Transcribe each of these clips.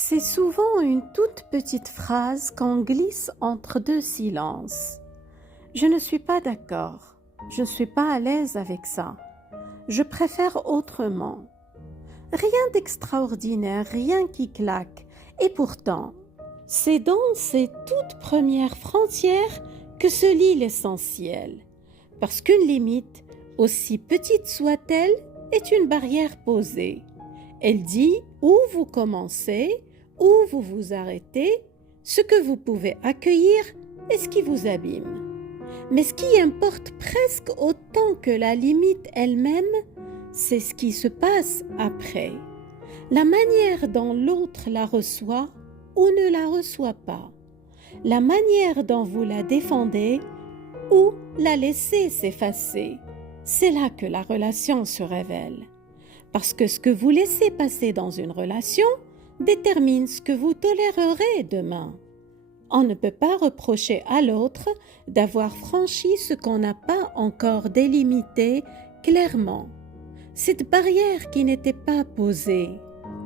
C'est souvent une toute petite phrase qu'on glisse entre deux silences. Je ne suis pas d'accord. Je ne suis pas à l'aise avec ça. Je préfère autrement. Rien d'extraordinaire, rien qui claque. Et pourtant, c'est dans ces toutes premières frontières que se lie l'essentiel. Parce qu'une limite, aussi petite soit-elle, est une barrière posée. Elle dit où vous commencez, où vous vous arrêtez, ce que vous pouvez accueillir et ce qui vous abîme. Mais ce qui importe presque autant que la limite elle-même, c'est ce qui se passe après. La manière dont l'autre la reçoit ou ne la reçoit pas. La manière dont vous la défendez ou la laissez s'effacer. C'est là que la relation se révèle. Parce que ce que vous laissez passer dans une relation détermine ce que vous tolérerez demain. On ne peut pas reprocher à l'autre d'avoir franchi ce qu'on n'a pas encore délimité clairement. Cette barrière qui n'était pas posée.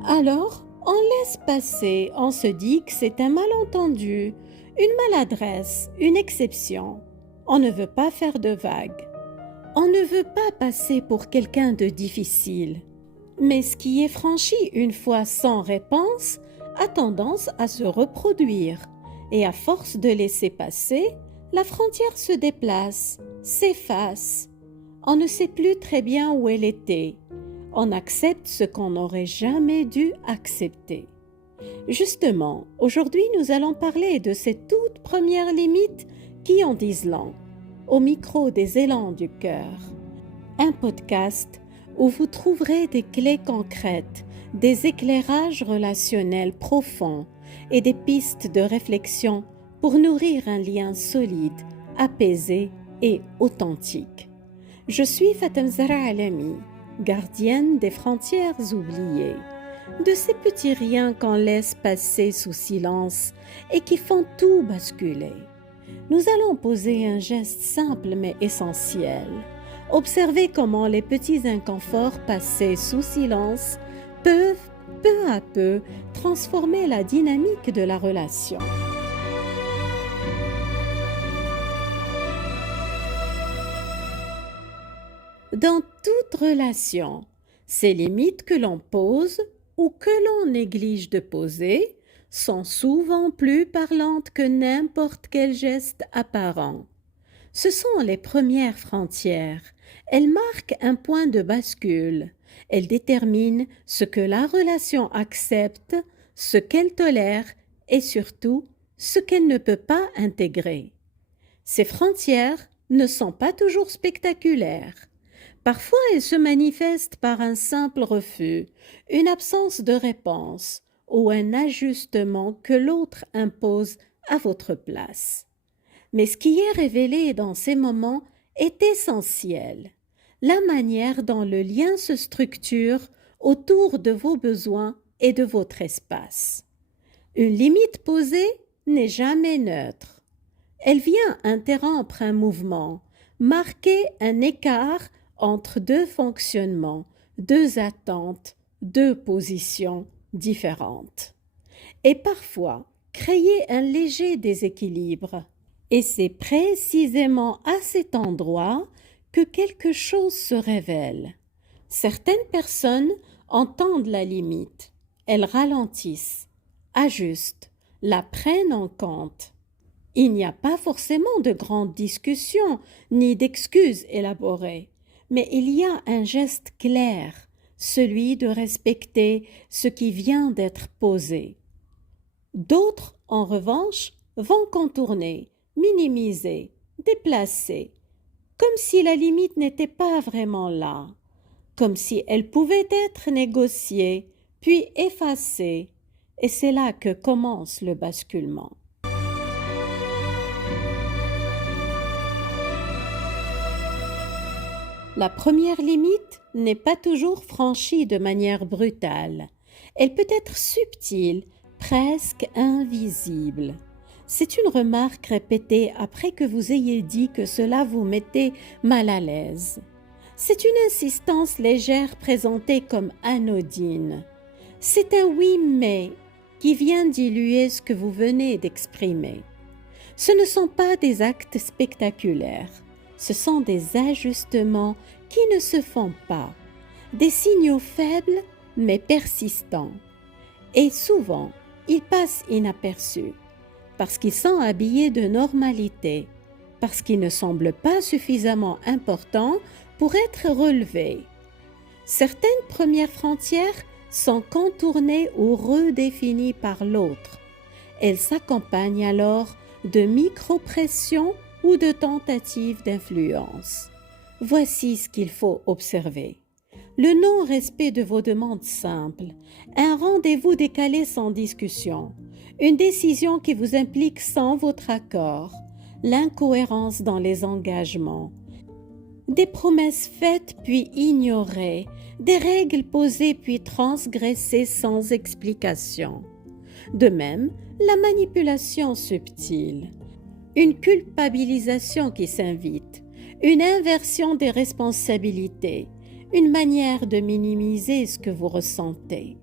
Alors, on laisse passer, on se dit que c'est un malentendu, une maladresse, une exception. On ne veut pas faire de vagues. On ne veut pas passer pour quelqu'un de difficile. Mais ce qui est franchi une fois sans réponse a tendance à se reproduire. Et à force de laisser passer, la frontière se déplace, s'efface. On ne sait plus très bien où elle était. On accepte ce qu'on n'aurait jamais dû accepter. Justement, aujourd'hui, nous allons parler de ces toutes premières limites qui en disent long, au micro des élans du cœur. Un podcast où vous trouverez des clés concrètes, des éclairages relationnels profonds et des pistes de réflexion pour nourrir un lien solide, apaisé et authentique. Je suis Fatem Zahra Alami, gardienne des frontières oubliées, de ces petits riens qu'on laisse passer sous silence et qui font tout basculer. Nous allons poser un geste simple mais essentiel. Observez comment les petits inconforts passés sous silence peuvent, peu à peu, transformer la dynamique de la relation. Dans toute relation, ces limites que l'on pose ou que l'on néglige de poser sont souvent plus parlantes que n'importe quel geste apparent. Ce sont les premières frontières. Elles marquent un point de bascule. Elles déterminent ce que la relation accepte, ce qu'elle tolère et surtout ce qu'elle ne peut pas intégrer. Ces frontières ne sont pas toujours spectaculaires. Parfois, elles se manifestent par un simple refus, une absence de réponse ou un ajustement que l'autre impose à votre place. Mais ce qui est révélé dans ces moments est essentiel. La manière dont le lien se structure autour de vos besoins et de votre espace. Une limite posée n'est jamais neutre. Elle vient interrompre un mouvement, marquer un écart entre deux fonctionnements, deux attentes, deux positions différentes. Et parfois, créer un léger déséquilibre. Et c'est précisément à cet endroit que quelque chose se révèle. Certaines personnes entendent la limite, elles ralentissent, ajustent, la prennent en compte. Il n'y a pas forcément de grandes discussions ni d'excuses élaborées, mais il y a un geste clair, celui de respecter ce qui vient d'être posé. D'autres, en revanche, vont contourner, minimiser, déplacer, comme si la limite n'était pas vraiment là, comme si elle pouvait être négociée, puis effacée, et c'est là que commence le basculement. La première limite n'est pas toujours franchie de manière brutale. Elle peut être subtile, presque invisible. C'est une remarque répétée après que vous ayez dit que cela vous mettait mal à l'aise. C'est une insistance légère présentée comme anodine. C'est un oui mais qui vient diluer ce que vous venez d'exprimer. Ce ne sont pas des actes spectaculaires, ce sont des ajustements qui ne se font pas, des signaux faibles mais persistants. Et souvent, ils passent inaperçus, parce qu'ils sont habillés de normalité, parce qu'ils ne semblent pas suffisamment importants pour être relevés. Certaines premières frontières sont contournées ou redéfinies par l'autre. Elles s'accompagnent alors de micro-pressions ou de tentatives d'influence. Voici ce qu'il faut observer. Le non-respect de vos demandes simples, un rendez-vous décalé sans discussion, une décision qui vous implique sans votre accord, l'incohérence dans les engagements, des promesses faites puis ignorées, des règles posées puis transgressées sans explication. De même, la manipulation subtile, une culpabilisation qui s'invite, une inversion des responsabilités, une manière de minimiser ce que vous ressentez.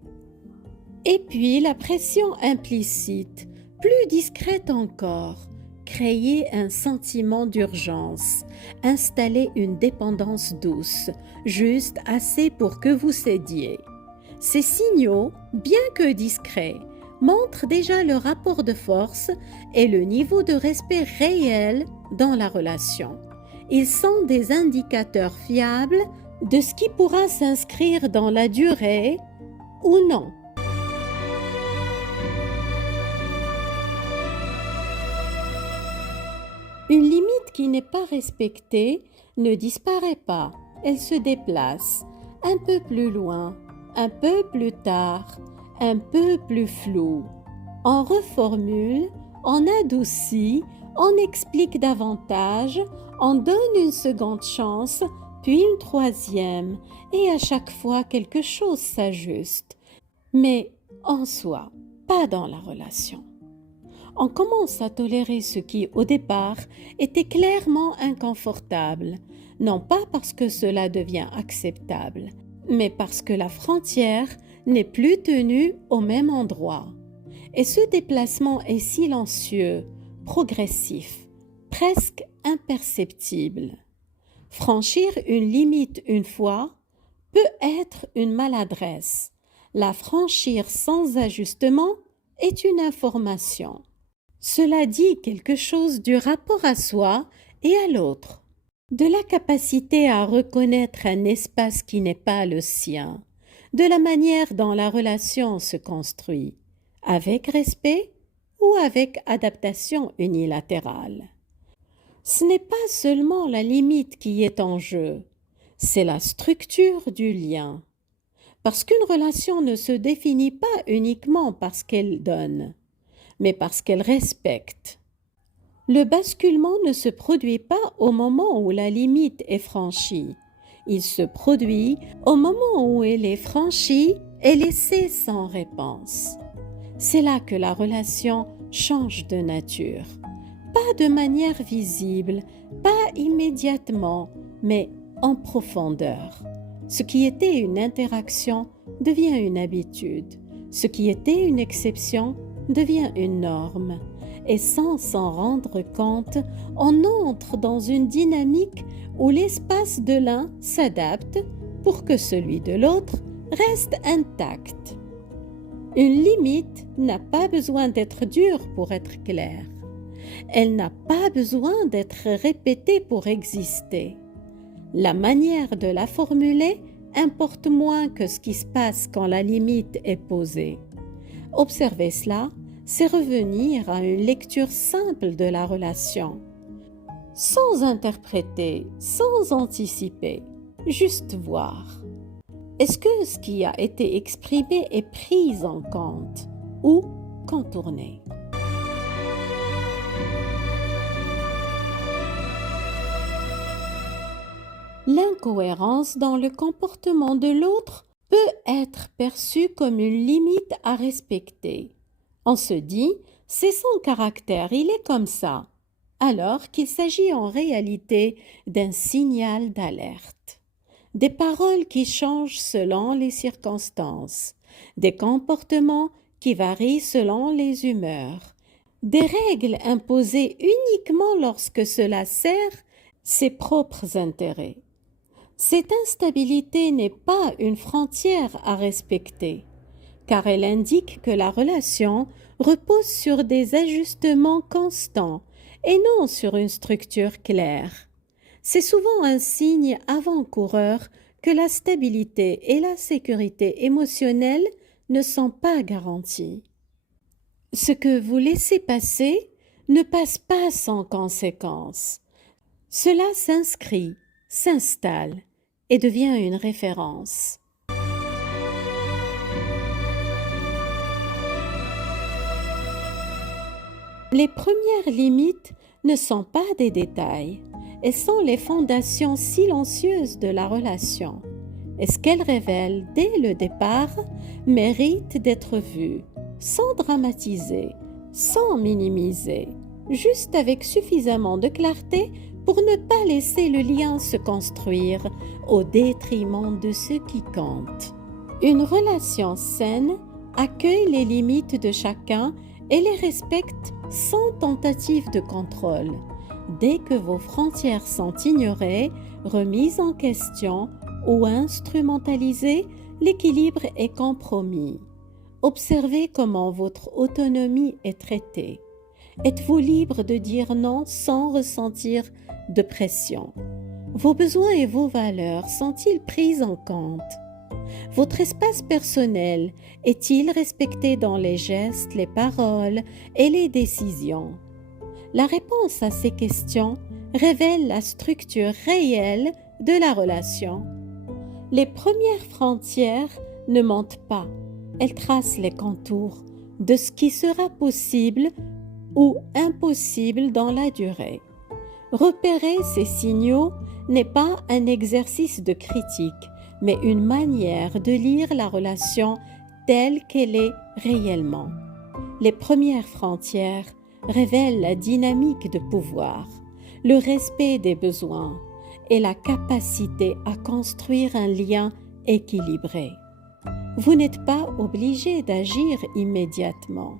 Et puis la pression implicite, plus discrète encore, créer un sentiment d'urgence, installer une dépendance douce, juste assez pour que vous cédiez. Ces signaux, bien que discrets, montrent déjà le rapport de force et le niveau de respect réel dans la relation. Ils sont des indicateurs fiables de ce qui pourra s'inscrire dans la durée ou non. Une limite qui n'est pas respectée ne disparaît pas, elle se déplace, un peu plus loin, un peu plus tard, un peu plus floue. On reformule, on adoucit, on explique davantage, on donne une seconde chance, puis une troisième, et à chaque fois quelque chose s'ajuste. Mais en soi, pas dans la relation. On commence à tolérer ce qui, au départ, était clairement inconfortable, non pas parce que cela devient acceptable, mais parce que la frontière n'est plus tenue au même endroit. Et ce déplacement est silencieux, progressif, presque imperceptible. Franchir une limite une fois peut être une maladresse. La franchir sans ajustement est une information. Cela dit quelque chose du rapport à soi et à l'autre, de la capacité à reconnaître un espace qui n'est pas le sien, de la manière dont la relation se construit, avec respect ou avec adaptation unilatérale. Ce n'est pas seulement la limite qui est en jeu, c'est la structure du lien. Parce qu'une relation ne se définit pas uniquement parce qu'elle donne, mais parce qu'elle respecte. Le basculement ne se produit pas au moment où la limite est franchie. Il se produit au moment où elle est franchie et laissée sans réponse. C'est là que la relation change de nature. Pas de manière visible, pas immédiatement, mais en profondeur. Ce qui était une interaction devient une habitude. Ce qui était une exception devient une norme. Et sans s'en rendre compte, on entre dans une dynamique où l'espace de l'un s'adapte pour que celui de l'autre reste intact. Une limite n'a pas besoin d'être dure pour être claire. Elle n'a pas besoin d'être répétée pour exister. La manière de la formuler importe moins que ce qui se passe quand la limite est posée. Observer cela, c'est revenir à une lecture simple de la relation, sans interpréter, sans anticiper, juste voir. Est-ce que ce qui a été exprimé est pris en compte ou contourné? L'incohérence dans le comportement de l'autre peut être perçue comme une limite à respecter. On se dit, c'est son caractère, il est comme ça, alors qu'il s'agit en réalité d'un signal d'alerte. Des paroles qui changent selon les circonstances, des comportements qui varient selon les humeurs, des règles imposées uniquement lorsque cela sert ses propres intérêts. Cette instabilité n'est pas une frontière à respecter, car elle indique que la relation repose sur des ajustements constants et non sur une structure claire. C'est souvent un signe avant-coureur que la stabilité et la sécurité émotionnelle ne sont pas garanties. Ce que vous laissez passer ne passe pas sans conséquence. Cela s'inscrit, s'installe et devient une référence. Les premières limites ne sont pas des détails, elles sont les fondations silencieuses de la relation. Et ce qu'elles révèlent dès le départ mérite d'être vu, sans dramatiser, sans minimiser, juste avec suffisamment de clarté pour ne pas laisser le lien se construire au détriment de ce qui compte. Une relation saine accueille les limites de chacun et les respecte sans tentative de contrôle. Dès que vos frontières sont ignorées, remises en question ou instrumentalisées, l'équilibre est compromis. Observez comment votre autonomie est traitée. Êtes-vous libre de dire non sans ressentir de pression? Vos besoins et vos valeurs sont-ils pris en compte? Votre espace personnel est-il respecté dans les gestes, les paroles et les décisions? La réponse à ces questions révèle la structure réelle de la relation. Les premières frontières ne mentent pas, elles tracent les contours de ce qui sera possible ou impossible dans la durée. Repérer ces signaux n'est pas un exercice de critique, mais une manière de lire la relation telle qu'elle est réellement. Les premières frontières révèlent la dynamique de pouvoir, le respect des besoins et la capacité à construire un lien équilibré. Vous n'êtes pas obligé d'agir immédiatement,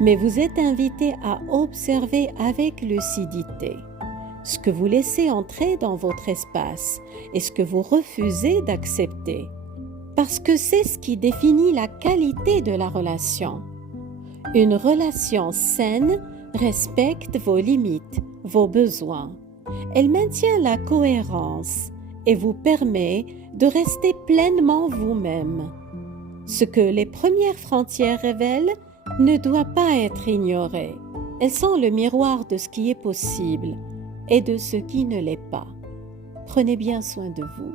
mais vous êtes invité à observer avec lucidité ce que vous laissez entrer dans votre espace et ce que vous refusez d'accepter, parce que c'est ce qui définit la qualité de la relation. Une relation saine respecte vos limites, vos besoins. Elle maintient la cohérence et vous permet de rester pleinement vous-même. Ce que les premières frontières révèlent ne doit pas être ignoré. Elles sont le miroir de ce qui est possible et de ce qui ne l'est pas. Prenez bien soin de vous.